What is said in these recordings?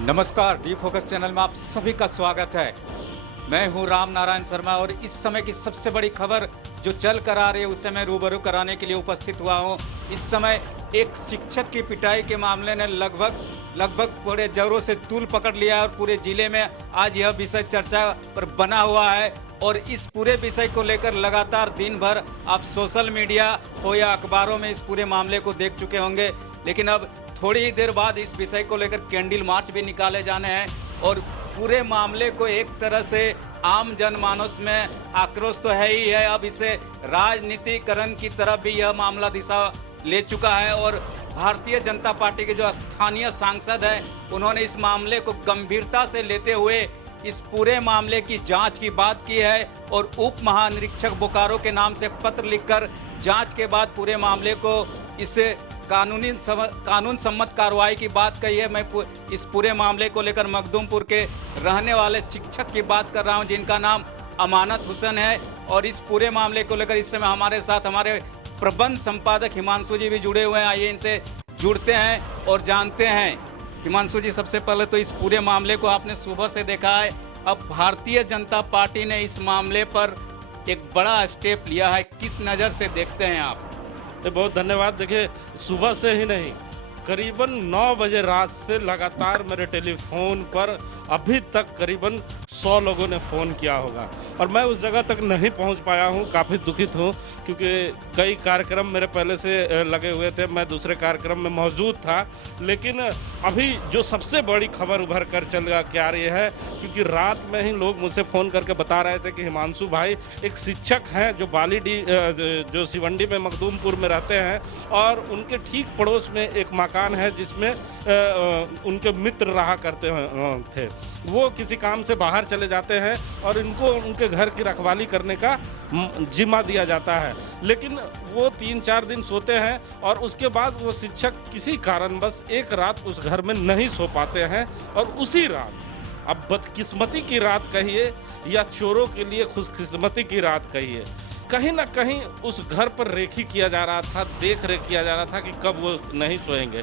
नमस्कार, D focus channel में आप सभी का स्वागत है। मैं हूं राम नारायण शर्मा और इस समय की सबसे बड़ी खबर जो चल कर आ रही है उससे मैं रूबरू कराने के लिए उपस्थित हुआ हूं। इस समय एक शिक्षक की पिटाई के मामले ने लगभग पूरे जोरों से तूल पकड़ लिया है और पूरे जिले में आज यह विषय चर्चा पर बना हुआ है। और इस पूरे विषय को लेकर लगातार दिन भर आप सोशल मीडिया हो या अखबारों में इस पूरे मामले को देख चुके होंगे, लेकिन अब थोड़ी ही देर बाद इस विषय को लेकर कैंडल मार्च भी निकाले जाने हैं और पूरे मामले को एक तरह से आम जनमानस में आक्रोश तो है ही है, अब इसे राजनीतिकरण की तरफ भी यह मामला दिशा ले चुका है। और भारतीय जनता पार्टी के जो स्थानीय सांसद हैं उन्होंने इस मामले को गंभीरता से लेते हुए इस पूरे मामले की जांच की बात की है और उप महानिरीक्षक बोकारो के नाम से पत्र लिखकर जांच के बाद पूरे मामले को इस कानून सम्मत कार्रवाई की बात कही है। मैं इस पूरे मामले को लेकर मखदूमपुर के रहने वाले शिक्षक की बात कर रहा हूं जिनका नाम अमानत हुसैन है। और इस पूरे मामले को लेकर इस समय हमारे साथ हमारे प्रबंध संपादक हिमांशु जी भी जुड़े हुए हैं। आइए इनसे जुड़ते हैं और जानते हैं। हिमांशु जी, सबसे पहले तो इस पूरे मामले को आपने सुबह से देखा है, अब भारतीय जनता पार्टी ने इस मामले पर एक बड़ा स्टेप लिया है, किस नज़र से देखते हैं आप? बहुत धन्यवाद। देखिए, सुबह से ही नहीं, करीबन 9 बजे रात से लगातार मेरे टेलीफोन पर अभी तक करीबन 100 लोगों ने फ़ोन किया होगा और मैं उस जगह तक नहीं पहुंच पाया हूं। काफ़ी दुखित हूं क्योंकि कई कार्यक्रम मेरे पहले से लगे हुए थे, मैं दूसरे कार्यक्रम में मौजूद था। लेकिन अभी जो सबसे बड़ी खबर उभर कर चल के आ रही है, क्योंकि रात में ही लोग मुझसे फ़ोन करके बता रहे थे कि हिमांशु भाई एक शिक्षक हैं जो बालीडी जो सिवंडी में मखदूमपुर में रहते हैं और उनके ठीक पड़ोस में एक मकान है जिसमें उनके मित्र रहा करते थे। वो किसी काम से बाहर चले जाते हैं और इनको उनके घर की रखवाली करने का जिम्मा दिया जाता है, लेकिन वो 3-4 दिन सोते हैं और उसके बाद वो शिक्षक किसी कारणवश एक रात उस घर में नहीं सो पाते हैं और उसी रात, अब बदकिस्मती की रात कहिए या चोरों के लिए खुशकिस्मती की रात कहिए, कहीं ना कहीं उस घर पर रेखी किया जा रहा था, देख रेख किया जा रहा था कि कब वो नहीं सोएंगे।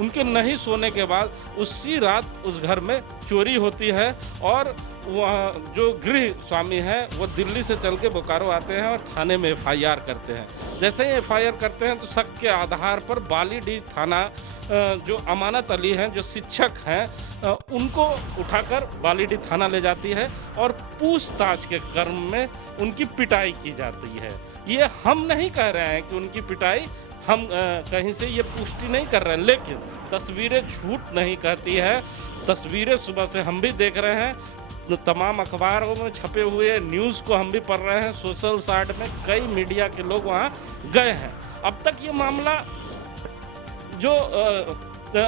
उनके नहीं सोने के बाद उसी रात उस घर में चोरी होती है और वह जो गृह स्वामी हैं वो दिल्ली से चल के बोकारो आते हैं और थाने में FIR करते हैं। जैसे ही FIR करते हैं तो शक के आधार पर बालीडी थाना जो अमानत अली हैं जो शिक्षक हैं उनको उठाकर बालीडी थाना ले जाती है और पूछताछ के क्रम में उनकी पिटाई की जाती है। ये हम नहीं कह रहे हैं कि उनकी पिटाई, हम कहीं से ये पुष्टि नहीं कर रहे हैं, लेकिन तस्वीरें झूठ नहीं कहती है। तस्वीरें सुबह से हम भी देख रहे हैं, तमाम अखबारों में छपे हुए न्यूज़ को हम भी पढ़ रहे हैं, सोशल साइट में कई मीडिया के लोग वहाँ गए हैं। अब तक ये मामला जो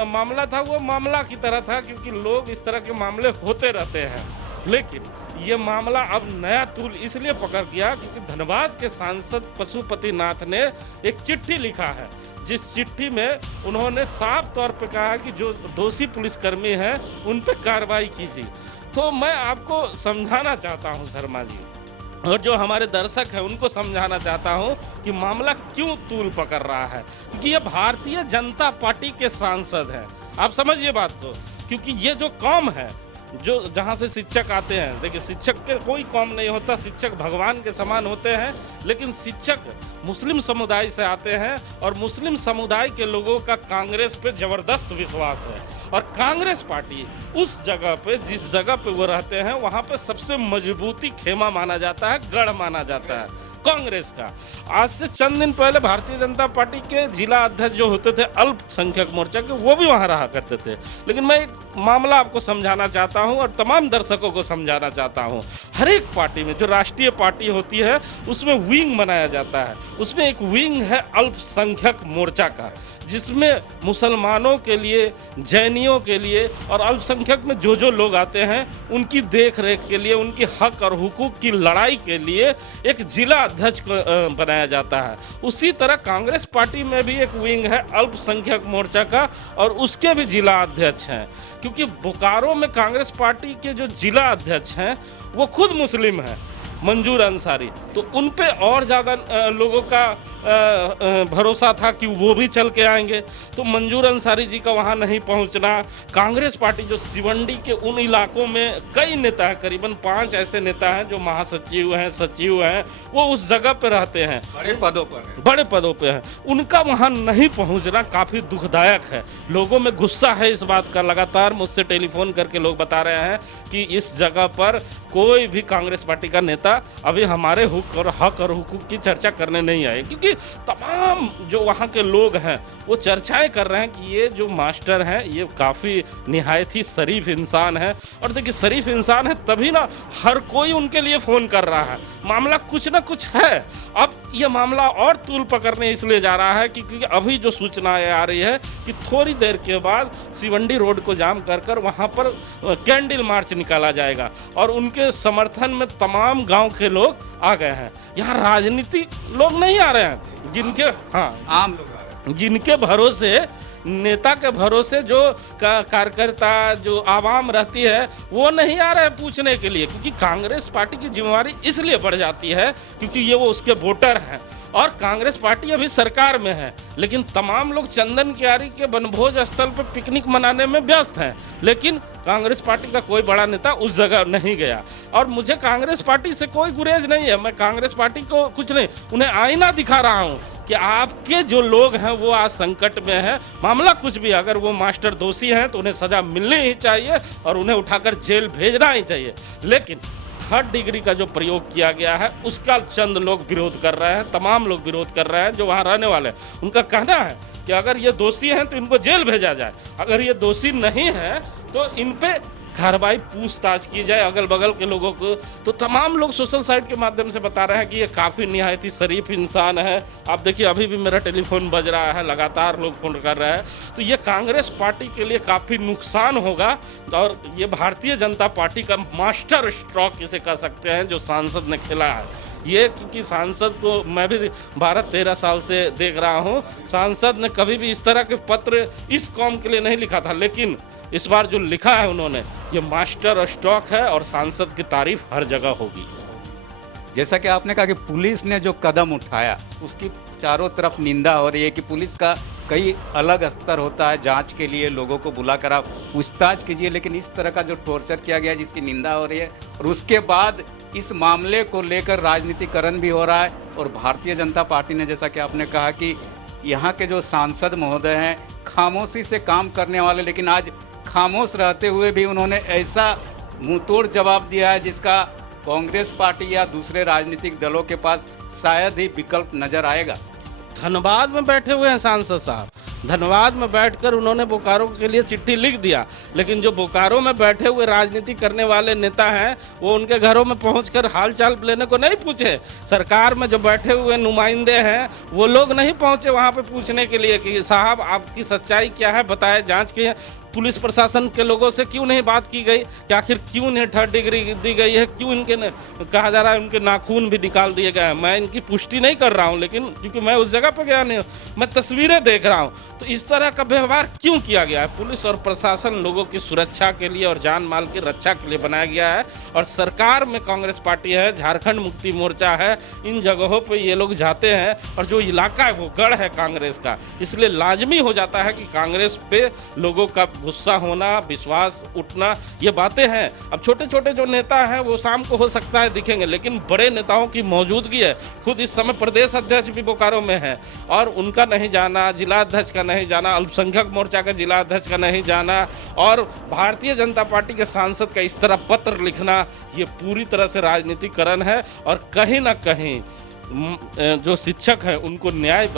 मामला था वो मामला की तरह था, क्योंकि लोग इस तरह के मामले होते रहते हैं, लेकिन ये मामला अब नया तूल इसलिए पकड़ गया क्योंकि धनबाद के सांसद पशुपति नाथ ने एक चिट्ठी लिखा है, जिस चिट्ठी में उन्होंने साफ तौर पे कहा कि जो दोषी पुलिसकर्मी हैं उन पर कार्रवाई कीजिए। तो मैं आपको समझाना चाहता हूं शर्मा जी, और जो हमारे दर्शक हैं उनको समझाना चाहता हूं कि मामला क्यों तूल पकड़ रहा है, क्योंकि ये भारतीय जनता पार्टी के सांसद हैं। आप समझिए बात को, क्योंकि ये जो कौम है जो जहाँ से शिक्षक आते हैं, देखिए शिक्षक के कोई कौम नहीं होता, शिक्षक भगवान के समान होते हैं, लेकिन शिक्षक मुस्लिम समुदाय से आते हैं और मुस्लिम समुदाय के लोगों का कांग्रेस पे ज़बरदस्त विश्वास है और कांग्रेस पार्टी उस जगह पे, जिस जगह पे वो रहते हैं, वहाँ पे सबसे मजबूती खेमा माना जाता है, गढ़ माना जाता है कांग्रेस का। आज से चंद दिन पहले भारतीय जनता पार्टी के जिला अध्यक्ष जो होते थे अल्पसंख्यक मोर्चा के, वो भी वहां रहा करते थे। लेकिन मैं एक मामला आपको समझाना चाहता हूं और तमाम दर्शकों को समझाना चाहता हूं। हर एक पार्टी में जो राष्ट्रीय पार्टी होती है उसमें विंग बनाया जाता है, उसमें एक विंग है अल्पसंख्यक मोर्चा का, जिसमें मुसलमानों के लिए, जैनियों के लिए और अल्पसंख्यक में जो लोग आते हैं उनकी देख रेख के लिए, उनकी हक और हुकूक की लड़ाई के लिए एक जिला अध्यक्ष बनाया जाता है। उसी तरह कांग्रेस पार्टी में भी एक विंग है अल्पसंख्यक मोर्चा का और उसके भी जिला अध्यक्ष हैं, क्योंकि बोकारो में कांग्रेस पार्टी के जो जिला अध्यक्ष हैं वो खुद मुस्लिम हैं। मंजूर अंसारी, तो उन पे और ज़्यादा लोगों का भरोसा था कि वो भी चल के आएंगे। तो मंजूर अंसारी जी का वहाँ नहीं पहुँचना, कांग्रेस पार्टी जो सिवंडी के उन इलाकों में कई नेता हैं, करीबन 5 ऐसे नेता हैं जो महासचिव हैं, सचिव हैं, वो उस जगह पे रहते हैं, बड़े पदों पे हैं, उनका वहाँ नहीं पहुँचना काफ़ी दुखदायक है। लोगों में गुस्सा है इस बात का, लगातार मुझसे टेलीफोन करके लोग बता रहे हैं कि इस जगह पर कोई भी कांग्रेस पार्टी का नेता अभी हमारे हक और हुकूक की चर्चा करने नहीं आए, क्योंकि तमाम जो वहाँ के लोग हैं वो चर्चाएं कर रहे हैं कि ये जो मास्टर हैं ये काफ़ी निहायत ही शरीफ इंसान है। और देखिए शरीफ इंसान है तभी ना हर कोई उनके लिए फ़ोन कर रहा है, मामला कुछ ना कुछ है। अब ये मामला और तूल पकड़ने इसलिए जा रहा है क्योंकि अभी जो सूचनाएं आ रही है कि थोड़ी देर के बाद सिवंडी रोड को जाम कर वहाँ पर कैंडल मार्च निकाला जाएगा और उनके समर्थन में तमाम गांव के लोग आ गए हैं। यहाँ राजनीतिक लोग नहीं आ रहे हैं, जिनके आम लोग आ रहे हैं, जिनके भरोसे, नेता के भरोसे जो कार्यकर्ता, जो आवाम रहती है, वो नहीं आ रहे हैं पूछने के लिए, क्योंकि कांग्रेस पार्टी की जिम्मेवारी इसलिए बढ़ जाती है क्योंकि ये वो उसके वोटर हैं और कांग्रेस पार्टी अभी सरकार में है। लेकिन तमाम लोग चंदन कियारी के वनभोज स्थल पर पिकनिक मनाने में व्यस्त हैं, लेकिन कांग्रेस पार्टी का कोई बड़ा नेता उस जगह नहीं गया। और मुझे कांग्रेस पार्टी से कोई गुरेज नहीं है, मैं कांग्रेस पार्टी को कुछ नहीं, उन्हें आईना दिखा रहा हूँ कि आपके जो लोग हैं वो आज संकट में हैं। मामला कुछ भी, अगर वो मास्टर दोषी हैं तो उन्हें सजा मिलनी ही चाहिए और उन्हें उठाकर जेल भेजना ही चाहिए। लेकिन 3rd डिग्री का जो प्रयोग किया गया है उसका चंद लोग विरोध कर रहे हैं, तमाम लोग विरोध कर रहे हैं जो वहाँ रहने वाले हैं। उनका कहना है कि अगर ये दोषी हैं तो इनको जेल भेजा जाए, अगर ये दोषी नहीं है तो इन पे कार्रवाई, पूछताछ की जाए अगल बगल के लोगों को। तो तमाम लोग सोशल साइट के माध्यम से बता रहे हैं कि ये काफ़ी निहायत ही शरीफ इंसान है। आप देखिए अभी भी मेरा टेलीफोन बज रहा है, लगातार लोग फ़ोन कर रहे हैं। तो ये कांग्रेस पार्टी के लिए काफ़ी नुकसान होगा और ये भारतीय जनता पार्टी का मास्टर स्ट्रोक इसे कह सकते हैं जो सांसद ने खेला है। ये क्योंकि सांसद को मैं भी 12-13 साल से देख रहा हूँ, सांसद ने कभी भी इस तरह के पत्र इस कौम के लिए नहीं लिखा था, लेकिन इस बार जो लिखा है उन्होंने, ये मास्टर स्ट्रोक है और सांसद की तारीफ हर जगह होगी। जैसा कि आपने कहा कि पुलिस ने जो कदम उठाया उसकी चारों तरफ निंदा हो रही है कि पुलिस का कई अलग स्तर होता है, जांच के लिए लोगों को बुलाकर आप पूछताछ कीजिए, लेकिन इस तरह का जो टॉर्चर किया गया जिसकी निंदा हो रही है और उसके बाद इस मामले को लेकर राजनीतिकरण भी हो रहा है। और भारतीय जनता पार्टी ने, जैसा कि आपने कहा कि यहाँ के जो सांसद महोदय हैं खामोशी से काम करने वाले, लेकिन आज खामोश रहते हुए भी उन्होंने ऐसा मुंहतोड़ जवाब दिया है जिसका कांग्रेस पार्टी या दूसरे राजनीतिक दलों के पास शायद ही विकल्प नजर आएगा। धनबाद में बैठे हुए हैं सांसद साहब, धनबाद में बैठकर उन्होंने बोकारो के लिए चिट्ठी लिख दिया, लेकिन जो बोकारो में बैठे हुए राजनीति करने वाले नेता हैं वो उनके घरों में पहुंचकर हालचाल लेने को नहीं पूछे। सरकार में जो बैठे हुए नुमाइंदे हैं वो लोग नहीं पहुंचे वहां पे पूछने के लिए कि साहब आपकी सच्चाई क्या है बताएं, जांच की। पुलिस प्रशासन के लोगों से क्यों नहीं बात की गई कि आखिर क्यों उन्हें 3rd डिग्री दी गई है, क्यों इनके कहा जा रहा है उनके नाखून भी निकाल दिए गए हैं। मैं इनकी पुष्टि नहीं कर रहा हूं, लेकिन क्योंकि मैं उस जगह पर गया नहीं हूं, मैं तस्वीरें देख रहा हूं। तो इस तरह का व्यवहार क्यों किया गया है? पुलिस और प्रशासन लोगों की सुरक्षा के लिए और जान माल की रक्षा के लिए बनाया गया है और सरकार में कांग्रेस पार्टी है, झारखंड मुक्ति मोर्चा है, इन जगहों पर ये लोग जाते हैं और जो इलाका है वो गढ़ है कांग्रेस का, इसलिए लाजमी हो जाता है कि कांग्रेस पे लोगों का गुस्सा होना, विश्वास उठना, ये बातें हैं। अब छोटे छोटे जो नेता हैं वो शाम को हो सकता है दिखेंगे, लेकिन बड़े नेताओं की मौजूदगी है। खुद इस समय प्रदेश अध्यक्ष भी बोकारो में है और उनका नहीं जाना, जिला अध्यक्ष का नहीं जाना, अल्पसंख्यक मोर्चा का जिला अध्यक्ष का नहीं जाना और भारतीय जनता पार्टी के सांसद का इस तरह पत्र लिखना, ये पूरी तरह से राजनीतिकरण है और कहीं ना कहीं जो शिक्षक हैं उनको न्याय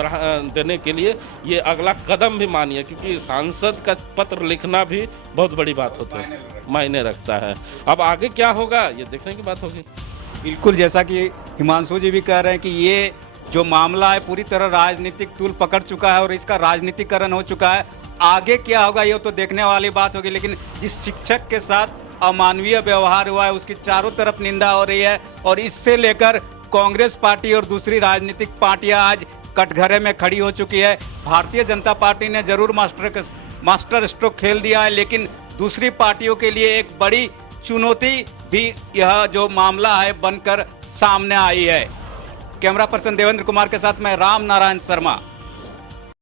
देने के लिए ये अगला कदम भी मानिए, क्योंकि सांसद का पत्र लिखना भी बहुत बड़ी बात होती है, मायने रखता है। अब आगे क्या होगा ये देखने की बात होगी। बिल्कुल, जैसा कि हिमांशु जी भी कह रहे हैं कि ये जो मामला है पूरी तरह राजनीतिक तूल पकड़ चुका है और इसका राजनीतिकरण हो चुका है। आगे क्या होगा ये तो देखने वाली बात होगी, लेकिन जिस शिक्षक के साथ अमानवीय व्यवहार हुआ है उसकी चारों तरफ निंदा हो रही है और इससे लेकर कांग्रेस पार्टी और दूसरी राजनीतिक पार्टियां आज कटघरे में खड़ी हो चुकी है। भारतीय जनता पार्टी ने जरूर मास्टर स्ट्रोक खेल दिया है, लेकिन दूसरी पार्टियों के लिए एक बड़ी चुनौती भी यह जो मामला है बनकर सामने आई है। कैमरा पर्सन देवेंद्र कुमार के साथ मैं राम नारायण शर्मा।